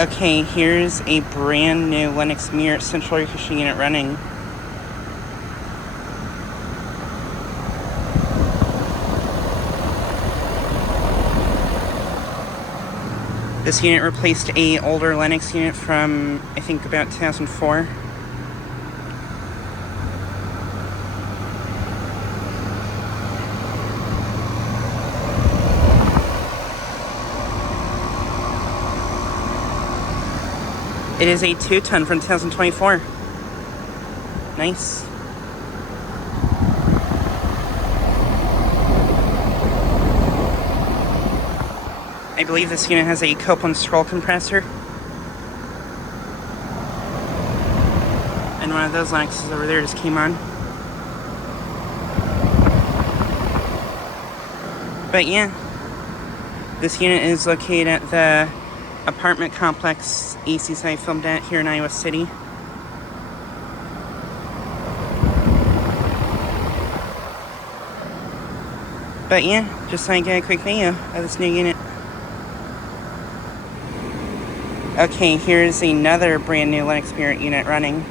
Okay, here's a brand new Lennox Merit central air conditioning unit running. This unit replaced an older Lennox unit from, I think, about 2004. It is a 2-ton from 2024. Nice. I believe this unit has a Copeland scroll compressor. And one of those Lennoxes over there just came on. But yeah, this unit is located at the apartment complex ACSI filmed at here in Iowa City. But yeah, just like a quick video of this new unit. Okay, here's another brand new Lennox Merit unit running.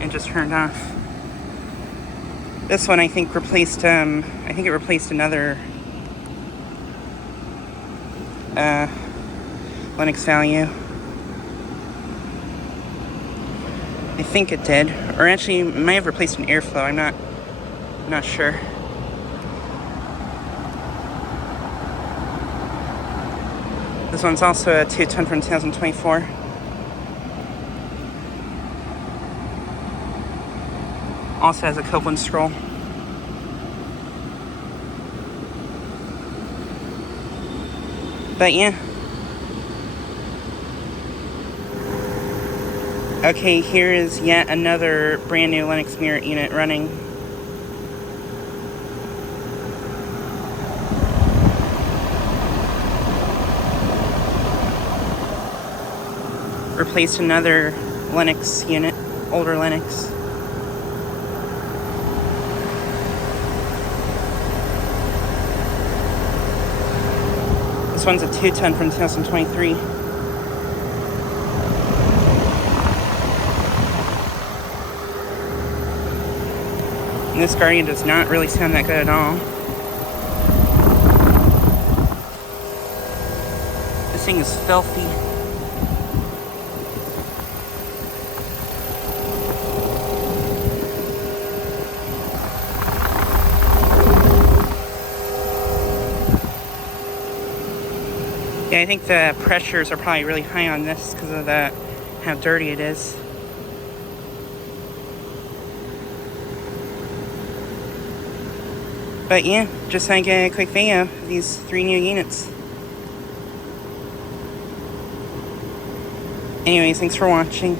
It just turned off. This one I think replaced it replaced another Lennox value. I think it did. Or actually it might have replaced an Aire-Flo, I'm not sure. This one's also a 2-ton from 2024. Also has a Copeland scroll. But yeah. Okay, here is yet another brand new Lennox Merit unit running. Replaced another Lennox unit, older Lennox. This one's a 2-ton from 2023. And this Guardian does not really sound that good at all. This thing is filthy. Yeah, I think the pressures are probably really high on this because of how dirty it is. But yeah, just like a quick video of these 3 new units. Anyways, thanks for watching.